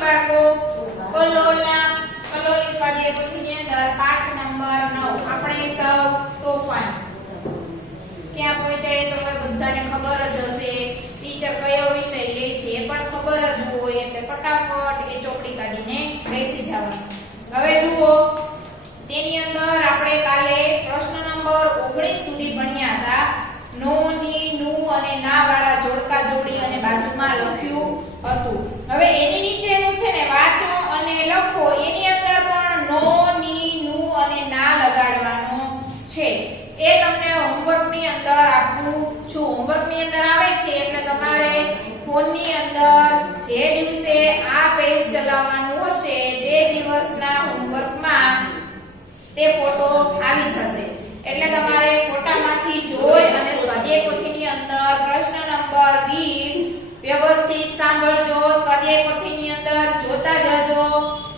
બાળકો કલોલની સ્વાધ્યાય પોથીની અંદર પાઠ નંબર 9 આપણે સૌ તોફાન ક્યાં પહોંચાય તો બધાને ખબર જ હશે ટીચર કયો વિષય લે છે એ પણ ખબર જ હોય એટલે ફટાફટ એ ચોપડી કાઢીને બેસી જવાનું હવે જુઓ તેની અંદર આપણે કાલે પ્રશ્ન નંબર 19 સુધી ભણ્યા હતા નો ની નું અને ના વાળા જોડકા જોડી અને બાજુમાં લખ્યું હતું હવે એની નીચેનું છે ને વાંચો અને લખો એની અંદર પણ નો ની નું અને ના લગાડવાનો છે એ તમને હોમવર્ક ની અંદર આપું છું હોમવર્ક ની અંદર આવે છે એટલે તમારે ફોન ની અંદર જે દિવસે આ પેજ ચલાવવાનું હશે તે દિવસના હોમવર્કમાં તે ફોટો આવી જશે એટલે તમારે ફોટામાંથી જોઈ અને સ્વાધ્યાય પોથીની અંદર પ્રશ્ન નંબર 20 વ્યવસ્થિત સાંભળજો સ્વાધ્યાય પોથીની અંદર જોતા જજો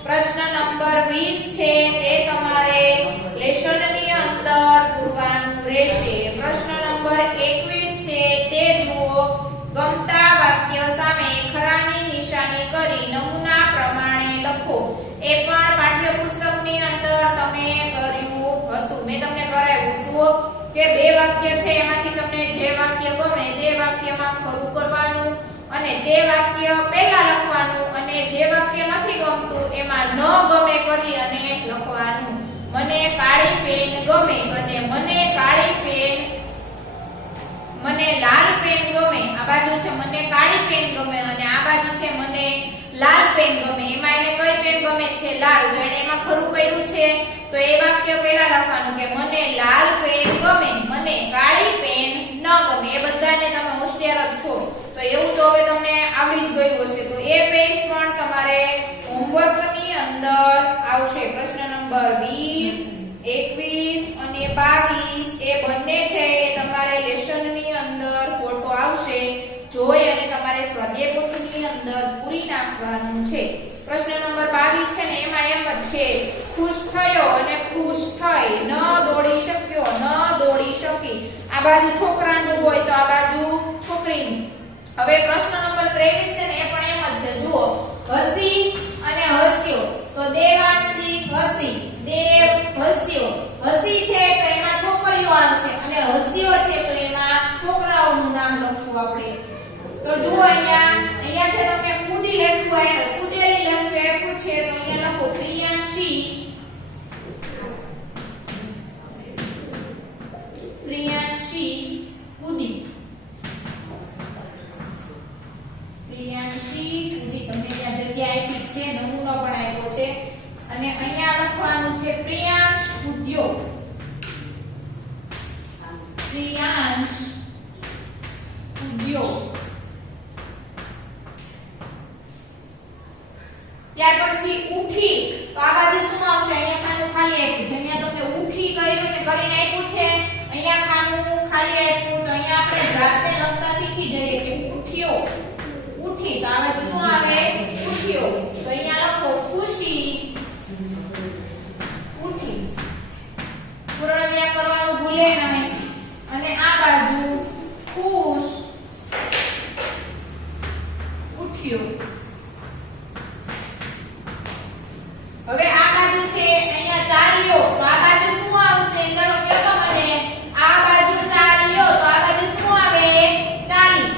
પ્રશ્ન નંબર 20 છે તે તમારે લેસનની અંદર પૂરવાનું રહેશે પ્રશ્ન નંબર 21 છે તે જુઓ ગમતા વાક્ય સામે ખરાની નિશાની કરી નમૂના પ્રમાણે લખો એ પણ પાઠ્યપુસ્તકની અંદર તમે કર્યું હતું મેં તમને કરાવ્યું હતું કે બે વાક્ય છે એમાંથી તમને જે વાક્ય ગમે તે વાક્યમાં ખરું કરવાનું અને તે વાક્ય પહેલા લખવાનું અને જે વાક્ય નથી ગમતું એમાં ન ગમે કરી અને લખવાનું મને કાળી પેન ગમે અને મને કાળી પેન મને લાલ પેન ગમે આ બાજુ છે મને કાળી પેન ગમે અને આ બાજુ છે મને લાલ પેન ગમે એમાં એને કઈ પેન ગમે છે લાલ તો એને એમાં ખરું કર્યું છે તો એ વાક્ય પહેલા લખવાનું કે મને લાલ પેન ગમે મને કાળી પેન ન ગમે એ બધાને તમે હોશિયાર જ છો તો એવું તો હવે તમને આવડી જ ગયું હશે તો એ પેજ પણ તમારે હોમવર્ક ની અંદર આવશે પ્રશ્ન નંબર 20 21 અને 22 એ બંને છે એ તમારે લેસન ની અંદર ફોટો આવશે જોઈ અને તમારે સ્વાધ્યાય પોથીની અંદર પૂરી નાખવાનું છે પ્રશ્ન નંબર 22 છે ને એમાં એમ જ છે ખુશ થયો અને ખુશ થઈ ન દોડી શક્યો ન દોડી શકી આ બાજુ છોકરાનું હોય તો આ બાજુ છોકરીનું હવે પ્રશ્ન નંબર 23 છે ને એ પણ એમ જ છે જુઓ હસી અને હસ્યો તો દેવાંશી હસી દેવ હસ્યો હસી છે તો એમાં છોકરીઓ આવશે અને હસ્યો છે તો એમાં છોકરાઓનું નામ લખશું આપણે તો જુઓ અહીંયા છે તમને કૂદી લખ્યું કૂદેલી લખ્યું છે તો અહીંયા લખો પ્રિયાંશી કૂદી પ્રિયાંશી કૂદી તમને ત્યાં જગ્યા આપી છે નમૂનો પણ આપ્યો છે અને અહીંયા લખવાનું છે પ્રિયાંશ કૂદ્યો પ્રિયાંશ કૂદ્યો ત્યાર પછી ઉઠી તો આ બાજુ શું આવશે અહીંયા ખાનું ખાલી આપ્યું છે અહીંયા તમને ઉઠી કર્યું ને કરીને આપ્યું છે અહીંયા ખાનું ખાલી આપ્યું તો અહીંયા આપણે જાતે લખતા શીખી જઈએ કે ઉઠ્યો ઉઠી તો આ બાજુ શું આવે ઉઠ્યો તો અહીંયા લખો ખુશી ઉઠી પૂર્ણ વિરામ કરવાનું ભૂલે નહીં અને આ બાજુ ખુશ ઉઠ્યો હવે આ બાજુ છે અહીંયા ચાલ્યો તો આ બાજુ શું આવશે ચલો કહો તો મને આ બાજુ ચાલ્યો તો આ બાજુ શું આવે ચાલી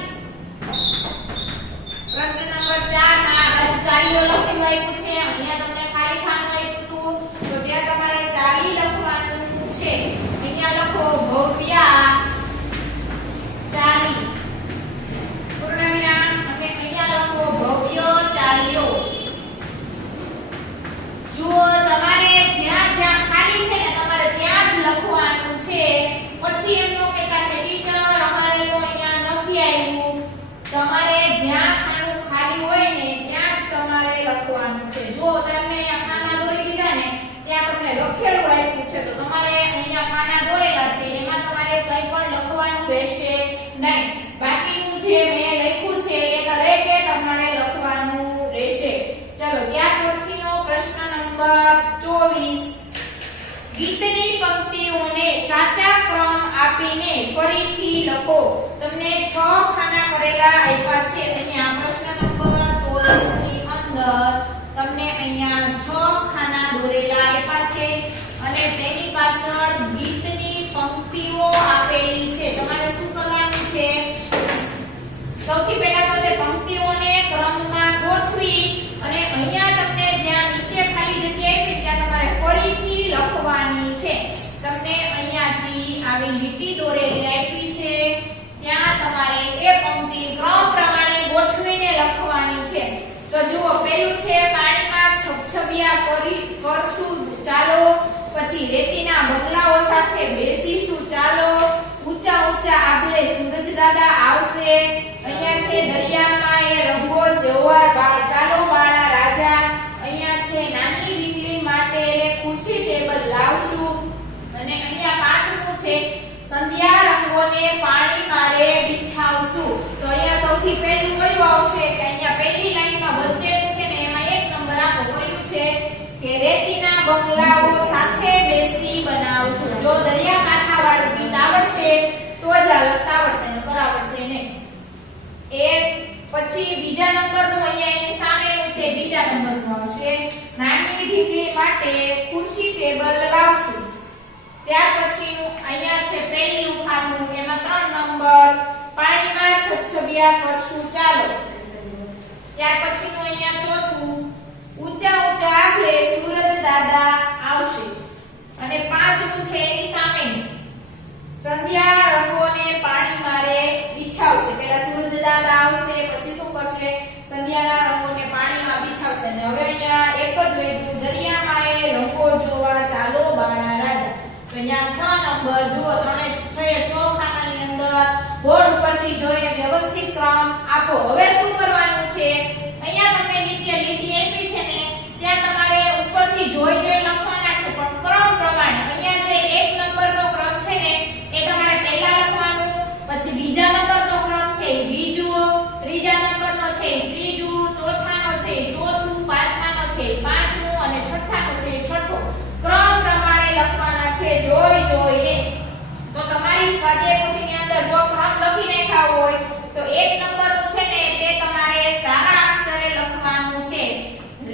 પ્રશ્ન નંબર 4 માં આ બાજુ ચાલ્યો લખેલું આપ્યું છે અહીંયા તમને ખાલી ખાનું આપ્યું હતું તો ત્યાં તમારે ચાલી લખવાનું છે અહીંયા લખો ભવ્યા ચાલી પૂર્ણ વિરામ અને અહીંયા લખો ભવ્ય ચાલ્યો જુઓ તમારે જ્યાં જ્યાં ખાલી છે ને તમારે ત્યાં જ લખવાનું છે પછી એમ નો કહેતા કે ટીચર અમારે તો અહીંયા નથી આવ્યું તમારે જ્યાં ખાનું ખાલી હોય ને ત્યાં જ તમારે લખવાનું છે જો તમને અહીંયા ખાના દોરી દીધા ને ત્યાં તમને લખેલું આપ્યું છે તો તમારે અહીંયા ખાના દોરેલા છે એમાં તમારે કંઈ પણ લખવાનું રહેશે નહીં બાકીનું જે મેં લખ્યું છે એ દરેકે તમારે લખવાનું રહેશે ચલો ત્યાર પછીનો પ્રશ્ન નંબર 24 ગીતની પંક્તિઓને સાચા ક્રમ આપીને ફરીથી લખો તમને 6 ખાના કરેલા આપ્યા છે અહીંયા પ્રશ્ન નંબર 24 ની અંદર તો જુઓ પેલું છે પાણીમાં છબછબિયા કરશું ચાલો, પછી રેતીના બંગલાઓ સાથે બેસીશું ચાલો, ઊંચા ઊંચા આભલે સૂરજ દાદા આવશે, અહીંયા છે દરિયામાં એ રંગો જોવા ચાલો વાળા રાજા, અહીંયા છે નાની ડીંગલી માટે એટલે ખુરશી ટેબલ લાવશું, અને અહીંયા પાંચમું છે સંધ્યા રંગોને પાણી મારે બિછાવશું. તો અહીંયા સૌથી પહેલું કયું આવશે કે અહીંયા પહેલી લાઈનમાં વચ્ચેનું છે ને એમાં એક નંબર આપો કયું છે કે રેતીના બંગલાઓ સાથે બેસી બનાવશું. જો દરિયાકાંઠા વાળું ગીત આવડશે તો જ આ લખતા આવડશે ને કરાવડશે નહીં. એ પછી બીજા નંબરનું અહીંયા એની સામેનું છે બીજા નંબરનું આવશે નાની ઢીકલી માટે ખુરશી ટેબલ લાવશું. ત્યાર પછીનું અહીંયા છે પહેલું ખાનું એમાં 3 નંબર પાણીમાં છબછબિયા કરશું ચાલો. ત્યાર પછીનું અહીંયા ચોથું ઊંચા ઊંચા આભલે સૂરજ દાદા આવશે, અને પાંચમું છે એની સામેનું સંધ્યા રંગોને પાણી મારે બિછાવશે. પહેલા સૂરજ દાદા આવશે પછી શું કરશે સંધ્યાના રંગોને પાણીમાં બિછાવશે. અને હવે અહીંયા એક જ વેધું દરિયામાં એ રંગો જોવા ચાલો બાળા રાજા. તો અહીંયા 6 નંબર જુઓ 6 ખાનાની અંદર બોર્ડ ઉપરથી જોઈને વ્યવસ્થિત ક્રમ આપો. હવે શું કરવાનું છે અહીંયા તમે નીચે લીટી આપી છે ને ત્યાં તમારે ઉપરથી જોઈ લખવાના છે, પણ ક્રમ પ્રમાણે. અહીંયા જે 1 નંબરનો ક્રમ છે ને એ તમારે પહેલા લખવાનું, પછી બીજા નંબરનો ક્રમ છે એ બીજું, ત્રીજા નંબરનો છે એ ત્રીજું, ચોથાનો છે એ ચોથું, પાંચમાનો છે એ પાંચમું અને છઠ્ઠાનો છે એ છઠ્ઠો. ક્રમ પ્રમાણે લખવાના છે જોઈને. તો તમારી સ્વાધ્યાય પોથીની અંદર જો ક્રમ લખી નાખ્યા હોય તો 1 નંબરનું છે ને તે તમારે સારા અક્ષરે લખવાનું છે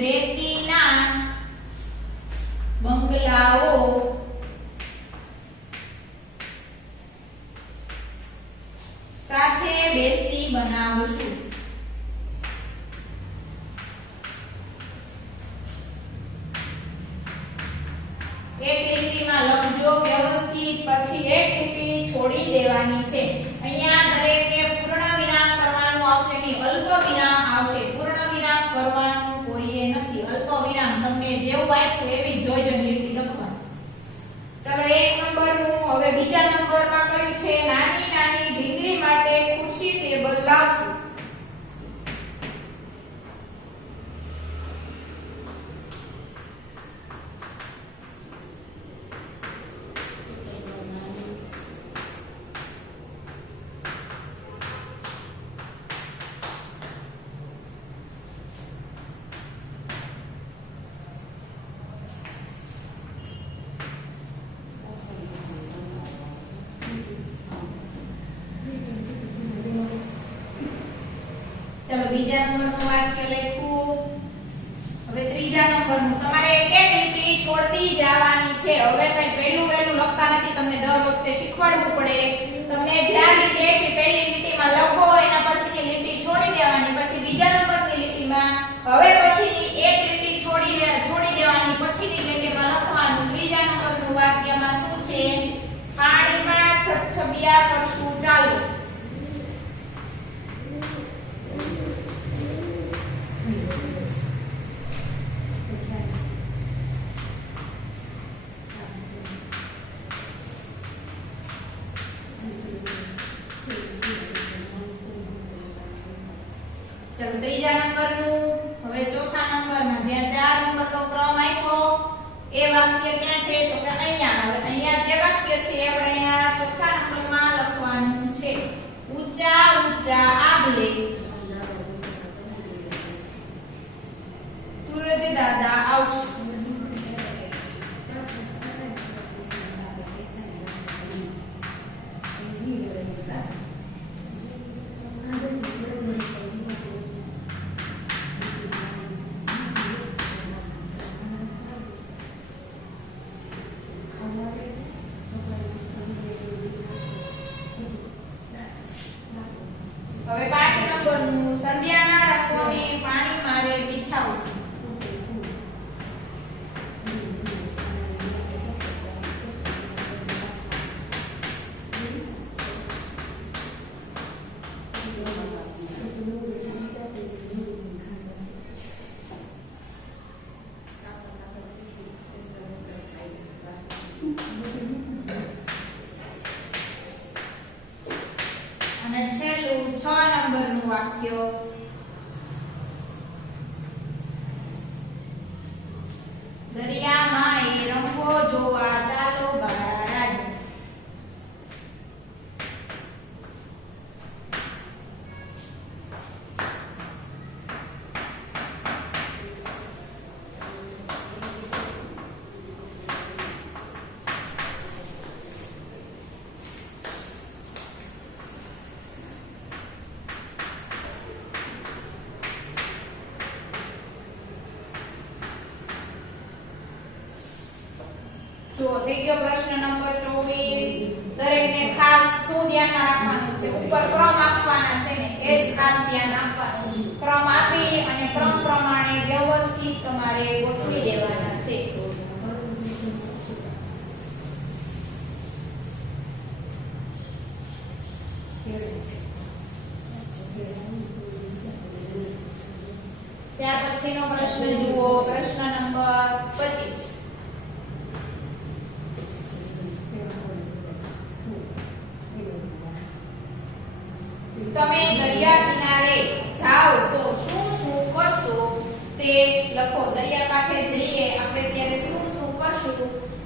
રેતીના બંગલાઓ સાથે બેસી બનાવશું. એક લીટીમાં લખજો વ્યવસ્થિત, પછી એક લીટી છોડી દેવાની છે. અહીંયા દરેકે પૂર્ણ વિરામ કરવાનું આવશે નહીં, અલ્પ વિરામ આવશે. પૂર્ણ વિરામ કરવાનું કોઈએ નથી, અલ્પ વિરામ તમને જેવું આપ્યું એવી જ જોઈ લીટી લખવાની. ચલો 1 નંબરનું. હવે બીજા નંબરમાં કયું છે નાની નાની ઢીંગલી માટે ખુરશી ટેબલ લાવશું. ચલો બીજા નંબરનું વાક્ય લખ્યું. હવે ત્રીજા નંબરનું તમારે એક એક લીટી છોડતી જવાની છે. હવે કઈ પહેલું લખતા નથી, તમને દર વખતે શીખવાડવું પડે. તમને જ્યાં લીટી આપી પહેલી લીટીમાં લખો, એના પછીની લીટી છોડી દેવાની, પછી બીજા નંબરની લીટીમાં હવે પછીની એક લીટી છોડી દેવાની, પછીની લીટીમાં લખવાનું. ત્રીજા નંબરનું વાક્યમાં શું છે પાણીમાં છબછબિયા કરશું ચાલો. ચલો ત્રીજા નંબરનું. હવે ચોથા નંબરમાં જ્યાં 4 નંબરનો ક્રમ આપ્યો એ વાક્ય ક્યાં છે તો કે અહીંયા. હવે અહીંયા જે વાક્ય છે આપણે અહીંયા ચોથા નંબરમાં લખવાનું છે ઊંચા ઊંચા આભલે સૂરજ દાદા આવશે. હવે 5 નંબરનું સંધ્યાના રંગોને પાણી મારે બિછાવશે. વાક્ય દરિયામાં એ રંગો જોવા ચાલો બાળા રાજ જો થઈ ગયો પ્રશ્ન નંબર 24 દરેકને ખાસ શું ધ્યાનમાં રાખવાનું છે ઉપર ક્રમ આપવાના છે ને એ જ ખાસ ધ્યાન આપવાનું ક્રમ આપી અને ક્રમ પ્રમાણે વ્યવસ્થિત તમારે ગોઠવી દેવાના છે ત્યાર પછીનો પ્રશ્ન જુઓ પ્રશ્ન નંબર 25 તમે દરિયા કિનારે જાઓ તો શું શું કરશો તે લખો દરિયા કાંઠે જઈએ આપણે ત્યારે શું શું કરશું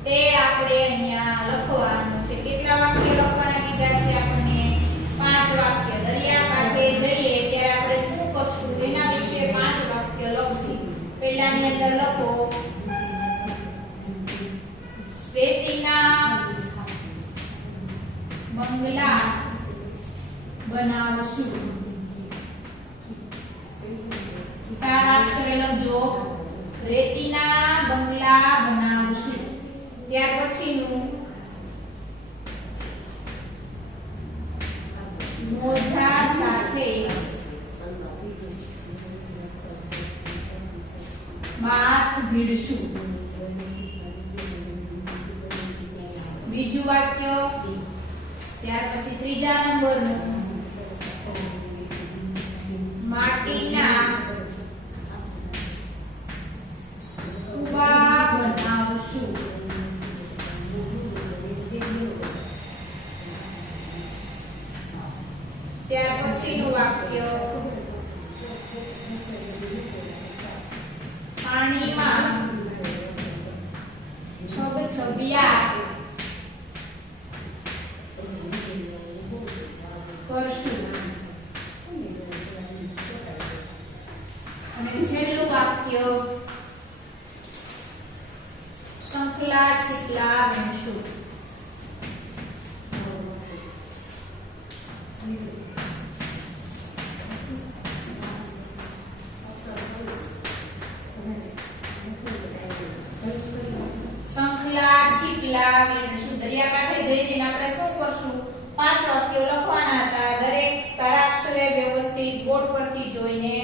તે આપણે અહીંયા લખવાનું છે કેટલા વાક્ય લખવાના કીધા છે આપણને 5 વાક્ય દરિયા કાંઠે જઈએ ત્યારે આપણે શું કરશું એના વિશે 5 વાક્ય લખી પહેલાની અંદર લખો રેતીના બંગલા બનાવશું સારા અક્ષરે લખજો રેતીના બંગલા બનાવશું ત્યાર પછીનું મોજા સાથે માથ ભીડશું બીજું વાક્ય ત્યાર પછી ત્રીજા નંબરનું માટીના કુવા બનાવશું ત્યાર પછીનું વાક્ય પાણીમાં છબછબિયા કરશું અને છેલ્લું વાક્ય શંખલા છીપલા બનશું શંખલા છીપલા બનશું દરિયા કાંઠે જઈને આપણે શું કરશું 5 વાક્યો લખવાના હતા દરેક સારા અક્ષરે વ્યવસ્થિત બોર્ડ પરથી જોઈને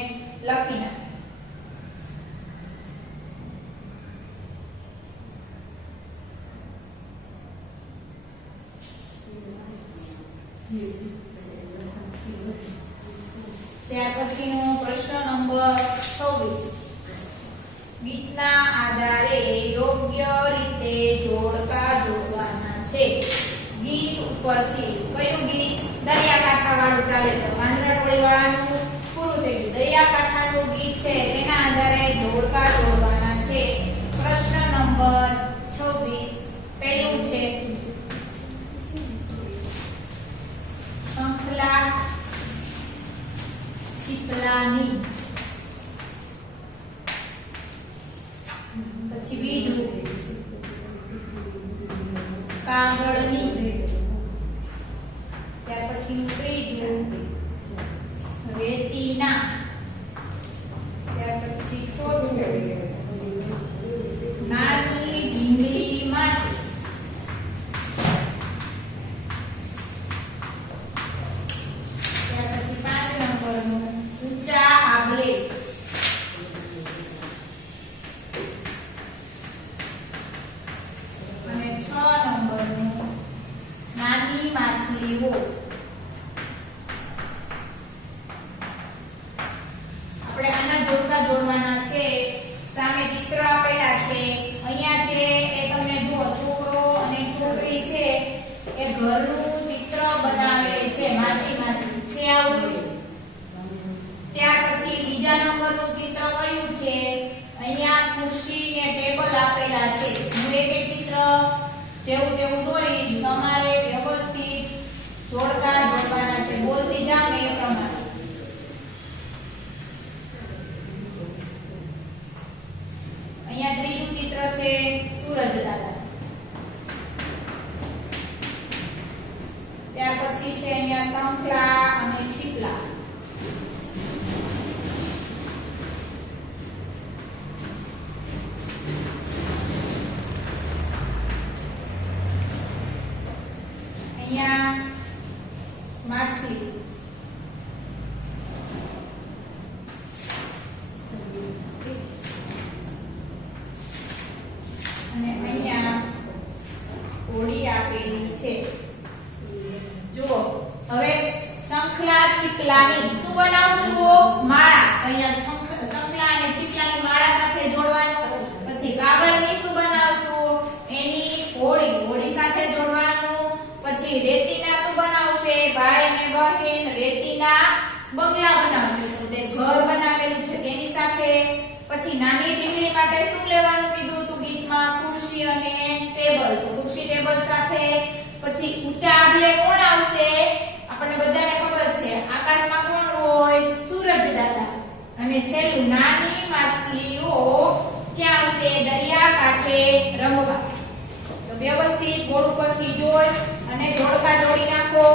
લખી નાખો ત્યાર પછીનો પ્રશ્ન નંબર 26 ગીતના આધારે યોગ્ય રીતે જોડકા જોડવાના છે ગીત ઉપરથી કયું ગીત દરિયાકાંઠા વાળું ચાલે તો વાંદરાટોળી વાળાનું પૂરું થઈ ગયું દરિયાકાંઠાનું ગીત છે તેના આધારે જોડકા જોડવાના છે પ્રશ્ન નંબર 26 પહેલું છે શંખલા છીપલાની પછી બીજું કાગળની ત્યાર પછી ત્રીજું રેતીના ત્યાર પછી ચોથું નાની ઢીંગલી માટી ત્યાર પછી 5 નંબરનું ઊંચા આગલે અને 6 નંબરનું નાની માછલીઓ આપણે આના જોડકા જોડવાના છે સામે ચિત્ર આપેલા છે અહીંયા છે એ તમે જુઓ છોકરો અને છોકરી છે એ ઘરનું ચિત્ર બનાવે છે માટીમાંથી છે આવું બીજા નંબરનું ચિત્ર કયું છે? અહીંયા ખુરશી ને ટેબલ આપેલા છે. હું એક એક ચિત્ર જેવું તેવું દોરીશ, તમારે વ્યવસ્થિત જોડકા જોડવાના છે. બોલતી જાવ ને એ પ્રમાણે. અહીંયા ત્રીજું ચિત્ર છે સૂરજ દાદા. ત્યાર પછી છે અહીંયા શંખલા અને છીપલા. અહીંયા માછલી. અને અહીંયા હોડી આપેલી છે. જુઓ હવે શંખલા છીપલાની શું બનાવશું? માળા. અહીંયા શંખલા અને છીપલાની માળા સાથે જોડવાનું. પછી કાગળની શું બનાવશું? એની હોડી. હોડી સાથે જોડવાનું. પછી રેતીના શું બનાવશે? ભાઈ અને બહેન રેતીના બંગલા બનાવશે. તો તે ઘર બનાવેલું છે તેની સાથે. પછી નાની ઢીંગલી માટે શું લેવાનું કીધું હતું ગીતમાં? ખુરશી અને ટેબલ. તો ખુરશી ટેબલ સાથે. પછી ઊંચા આભલે કોણ આવશે? આપણને બધાને ખબર છે આકાશમાં કોણ હોય? સૂરજ દાદા. અને છેલ્લું નાની માછલીઓ ક્યાં આવશે? દરિયા કાંઠે રમવા. તો વ્યવસ્થિત બોર્ડ ઉપરથી જોઈ અને જોડકા જોડી નાખો.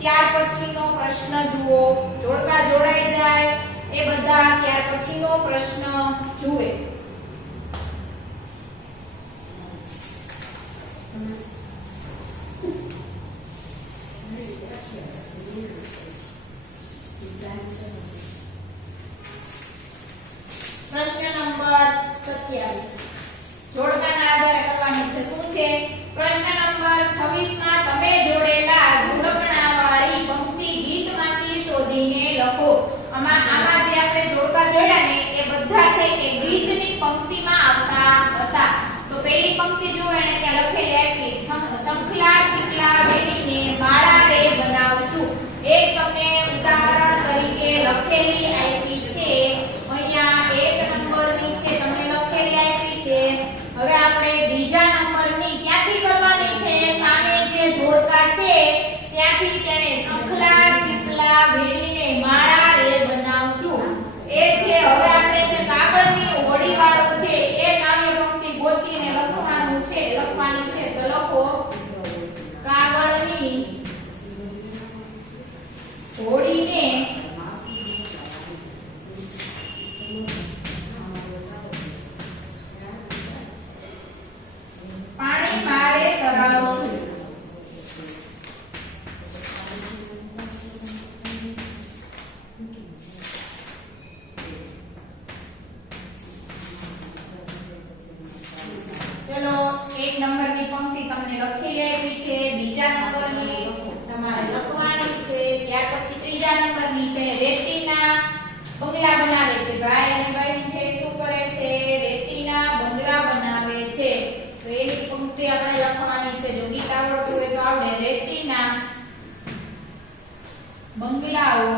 ત્યાર પછીનો પ્રશ્ન જુઓ. જોડકા જોડાઈ જાય એ બધા ત્યાર પછીનો પ્રશ્ન જુએ. પ્રશ્ન નંબર 27 જોડકાના આધારે કરવાનું છે. શું છે? પ્રશ્ન નંબર 26 માં તમે જોડેલા જોડકણાવાળી પંક્તિ ગીતમાંથી શોધીને લખો. આમાં જે આપણે જોડકા જોડ્યા ને એ બધા છે કે ગીતની પંક્તિમાં આવતા હતા. તો પહેલી પંક્તિ જો એને ત્યાં લખેલી આપી, શંખલા છીપલા વેણીને માળા રે બનાવશું. એક તમને ઉદાહરણ તરીકે લખેલી આપી છે. અહીંયા એક નંબરની છે તમને લખેલી આપી છે. હવે આપણે બીજા નંબરની ક્યાંથી કરવાની છે? સામે જે જોડકા છે ત્યાંથી તેને શંખલા છીપલા વેણીને માળા રે બનાવશું એ છે. હવે આપણે જે કાગળની હોડી વાળો છે એ કાવ્ય પંક્તિ ગોતીને લખવાની છે. તો લખો કાગળની હોડીને પાણી મારે તરાવશું. ચલો એક નંબરની પંક્તિ તમને લખેલી આવી છે. બીજા નંબરની તમારે લખવાની છે. ત્યાર પછી ત્રીજા નંબરની છે રેતીના બંગલા બનાવે છે. ભાઈ અને બહેન છે શું કરે છે? રેતીના બંગલા બનાવે છે. તો એની પંક્તિ આપણે લખવાની છે. જો ગીત આવડતું હોય તો આવડે. રેતીના બંગલાઓ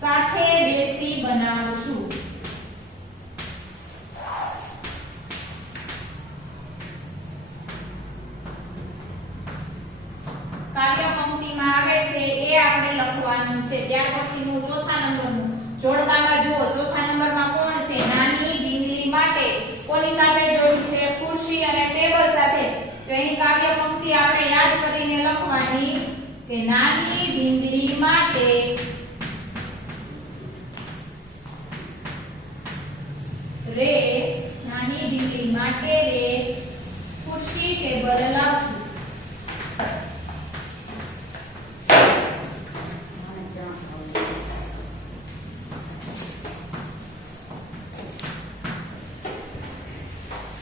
સાથે બેસી બનાવશું. કાવ્ય પંક્તિમાં આવે છે એ આપણે લખવાનું છે. ત્યાર પછીનું ચોથા નંબરનું જોડકામાં જુઓ. ચોથા નંબરમાં કોણ છે? નાની ઢીંગલી માટે કોની સાથે જોડ્યું છે? ખુરશી અને ટેબલ સાથે. તો અહીં કાવ્ય પંક્તિ આપણે યાદ કરીને લખવાની કે નાની ઢીંગલી માટે રે, નાની ઢીંગલી માટે રે ખુરશી ટેબલ લાવશું.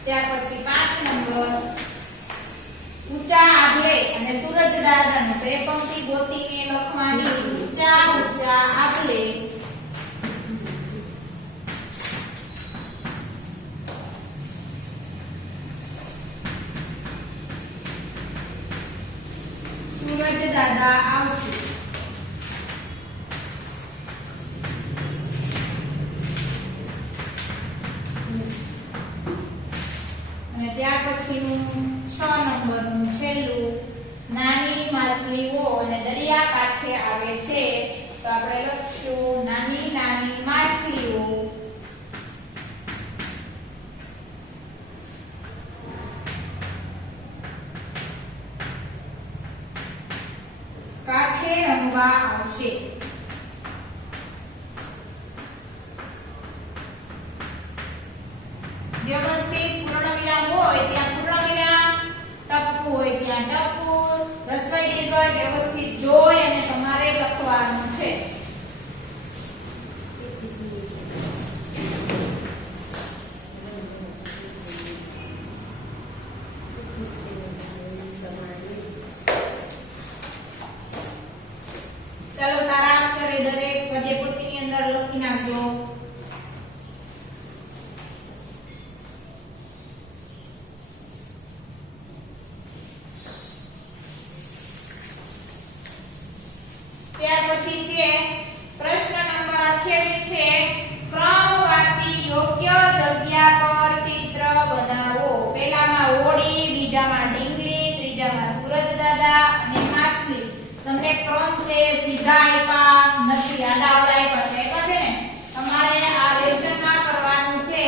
ત્યાર પછી 5 નંબર ઊંચા આભલે અને સૂરજ દાદાનું બે પંક્તિ ગોતીને લખવાની. ઊંચા ઊંચા આભલે સૂરજ સૂરજ દાદા આવશે. અને ત્યાર પછીનું 6 નંબરનું છેલ્લું નાની માછલીઓ અને દરિયા કાંઠે આવે છે. તો આપણે લખશું નાની નાની માછલીઓ કાંઠે રમવા આવશે. વ્યવસ્થિત પૂર્ણવિરામ હોય ત્યાં પૂર્ણવિરામ, ટપકું હોય ત્યાં ટપકું, રસ્વઈ દીર્ઘઈ વ્યવસ્થિત જોઈ અને તમારે લખવાનું છે. ચાલો સારા અક્ષરે દરેક સ્વાધ્યાયપોથીની અંદર લખી નાખજો. ત્યાર પછી છે પ્રશ્ન નંબર 28 છે ક્રમવાચી યોગ્ય જગ્યા પર ચિત્ર બનાવો. પહેલામાં હોડી, બીજામાં ઢીંગલી, ત્રીજામાં સૂરજદાદા અને માછલી. તમને ક્રમ છે સીધા આપ્યા નથી, આડા અવડા આપ્યા છે. એક છે ને તમારે આ લેસનમાં કરવાનું છે.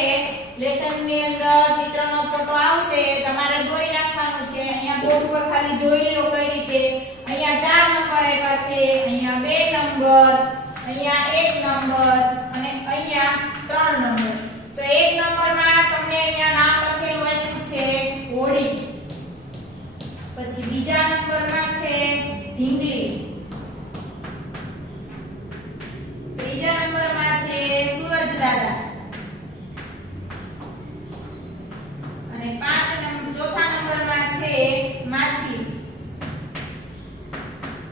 લેસનની અંદર ચિત્રનો ફોટો આવશે, તમારે દોરી નાખવાનું છે. અહીંયા બોર્ડ ઉપર ખાલી જોઈ લો કઈ રીતે. અહીંયા 4 નંબર આપ્યા છે, અહીંયા 2 નંબર, અહીંયા 1 નંબર અને અહીંયા 3 નંબર. તો 1 નંબરમાં તમને અહીંયા નામ લખેલું આપ્યું છે હોડી. પછી બીજા નંબરમાં છે ઢીંગલી, ત્રીજા નંબરમાં છે સૂરજદાદા અને ચોથા નંબરમાં છે માછલી.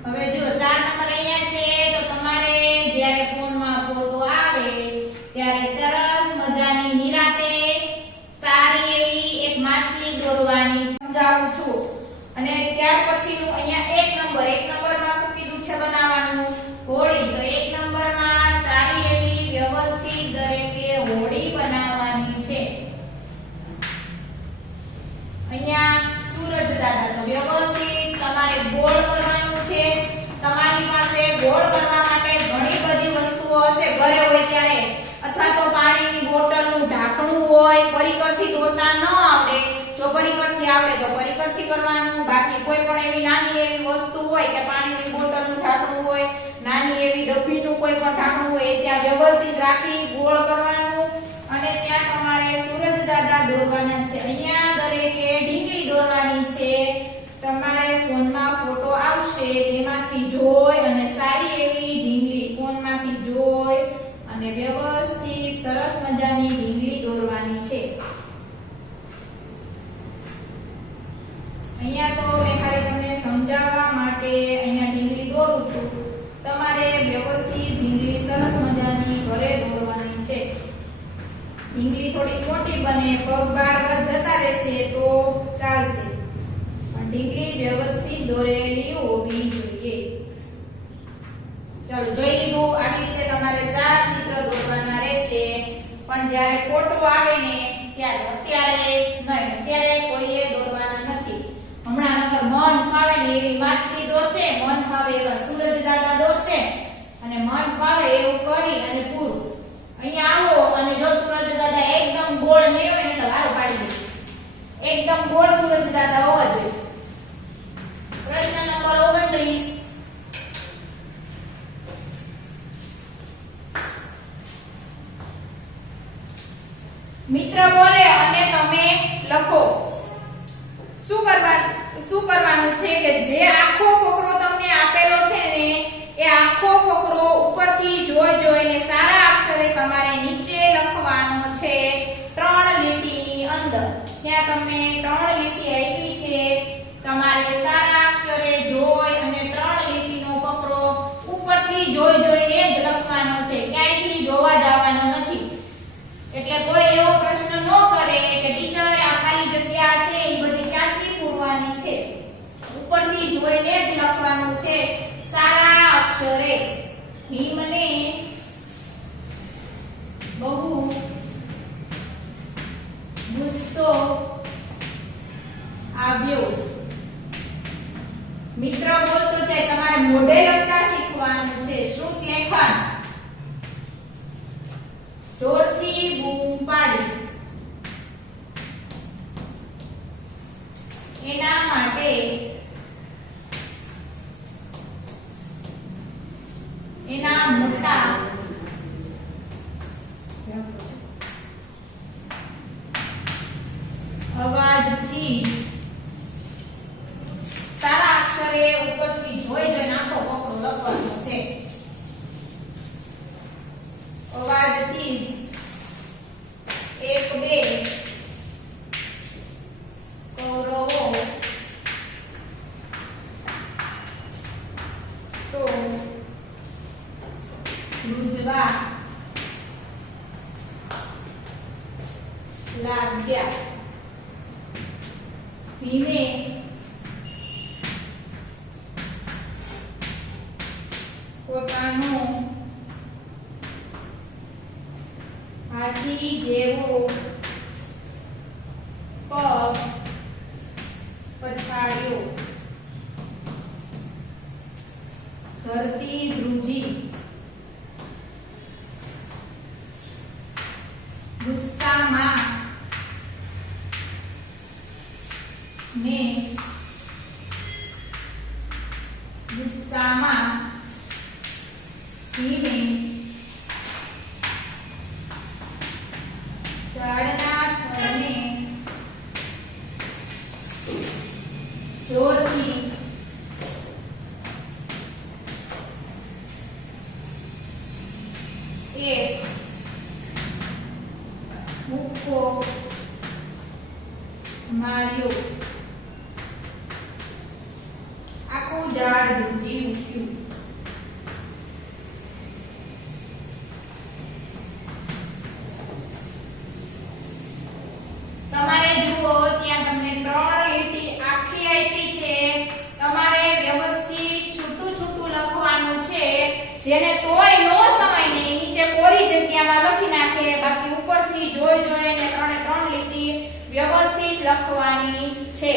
હવે જો 4 નંબર અહીંયા છે તો તમારે જ્યારે ફોનમાં ફોટો આવે ત્યારે સરસ મજાની નિરાતે સારી એવી એક માછલી દોરવાની સમજાવું છું. અને ત્યાર પછીનું અહીંયા 1 નંબરમાં શું કીધું છે બનાવવાનું? હોડી. તો 1 નંબરમાં સારી એવી વ્યવસ્થિત દરેકે હોડી બનાવવાની છે. અહીંયા સૂરજદાદા. તો વ્યવસ્થિત તમારે ગોળ કરવાનું છે. તમારી પાસે ગોળ કરવા માટે ઘણી બધી વસ્તુઓ હશે ઘરે હોય ત્યારે, અથવા તો પાણીની બોટલનું ઢાંકણું હોય. પરિકરથી દોરતા ન આવડે, જો પરિકરથી આવડે તો પરિકરથી કરવાનું. બાકી કોઈ પણ એવી નાની એવી વસ્તુ હોય કે પાણીની બોટલનું ઢાંકણું હોય, નાની એવી ડબ્બીનું કોઈ પણ ઢાંકણું હોય, ત્યાં વ્યવસ્થિત રાખી ગોળ કરવાનું અને ત્યાં તમારે સૂરજદાદા દોરવાના છે. અહીંયા દરેકે ઢીંગલી દોરવાની છે. તમારે ફોનમાં ફોટો આવશે તેમાંથી જોઈ અને સારી એવી ઢીંગલી ફોનમાંથી જોઈ અને વ્યવસ્થિત સરસ મજાની ઢીંગલી દોરવાની છે. અહીંયા તો મેં ખાલી તમને સમજાવવા માટે અહીંયા ઢીંગલી દોરું છું. તમારે વ્યવસ્થિત ઢીંગલી સરસ મજાની ઘરે દોરવાની છે. ઢીંગલી થોડી મોટી બને, પગ બાર જતા રહેશે તો ચાલશે, પણ ઢીંગલી વ્યવસ્થિત દોરેલી હોવી જોઈએ. ચાલો જોઈ લીધું. આવી રીતે તમારે 4 ચિત્ર દોરવાના રહેશે. પણ જ્યારે ફોટો આવે ને ત્યારે અત્યારે નહીં, અત્યારે કોઈએ દોરવાના નથી. હમણાં નકર મન ફાવે ને એવી માછલી દોરશે, મન ફાવે એવા સૂરજદાદા દોરશે અને મન ફાવે એવું કરી અને પૂરું. અહીંયા આવો અને જો સૂરજદાદા એકદમ ગોળ નહીં હોય એટલે વારો પાડી દે. એકદમ ગોળ સૂરજદાદા હોવા જોઈએ. પ્રશ્ન નંબર 29. મિત્ર બોલે અને તમે લખો. શું કરવાનું છે કે જે આખો ફકરો તમને આપેલો છે ને એ આખો ફકરો ઉપરથી જોઈને સારા અક્ષરે તમારે નીચે લખવાનો છે. 3 લીટીની અંદર ત્યાં તમને 3 લીટી આપી છે. તમારે સારા અક્ષરે જોઈ અને 3 લીટીનો ફકરો ઉપરથી જોઈને જ લખવાનો છે. ક્યાંયથી જોવા જવાનો નથી. એટલે કોઈ એવો પ્રશ્ન ન કરે કે ટીચર આ ખાલી જગ્યા છે એ બધી ક્યાંથી પૂરવાની છે. ઉપરથી જોઈને જ લખવાનું. અક્ષરે હિમને બહુ ગુસ્સો આવ્યો. મિત્ર બોલતો જાય, તમારે મોઢે લખતા શીખવાનું છે. શ્રુત લેખન જોરથી બૂમ પાડી. એના માટે એના મોટા અવાજથી સારા અક્ષરે ઉપરથી જોઈ જોઈને આખો ફકરો લખવાનો છે. અવાજથી જ એક બે કૌરવો તો રૂજવા લાગ્યા. ભીમે પોતાનો હાથી જેવો પગ પછાડ્યો. ધરતી ધ્રુજી. ગુસ્સામાં ને ગુસ્સામાં ભીમે ઝાડના થડને જોરથી એક મુક્કો માર્યો. આખું ઝાડ ધ્રુજી ઉઠ્યું. તમારે જુઓ ત્યાં તમને 3 લીટી આખી આપી છે. તમારે વ્યવસ્થિત છૂટું છૂટું લખવાનું છે. જેને તોય નો સમય ને નીચે કોરી જગ્યામાં લખી નાખે, બાકી ઉપરથી જોઈ જોઈને 3 લીટી વ્યવસ્થિત લખવાની છે.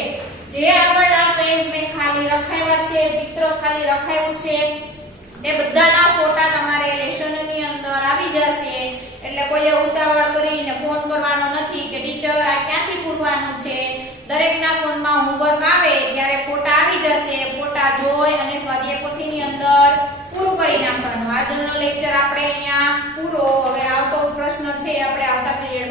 જે આગળના પેજ મેં ખાલી રખાવ્યા છે, ચિત્ર ખાલી રખાયું છે, તે બધાના ફોટા તમારે લેસનની અંદર આવી જશે. એટલે કોઈએ ઉતાવળ કરીને ફોન કરવાનો નથી કે ટીચર આ ક્યાંથી પૂરવાનું છે. દરેકના ફોનમાં હોમવર્ક આવે ત્યારે ફોટા આવી જશે. ફોટા જોઈ અને સ્વાધ્યાય પોથીની અંદર પૂરું કરી નાખવાનું. આજનો લેક્ચર આપણે અહીંયા પૂરો. હવે આવતો પ્રશ્ન છે આપણે આવતા પીરિયડ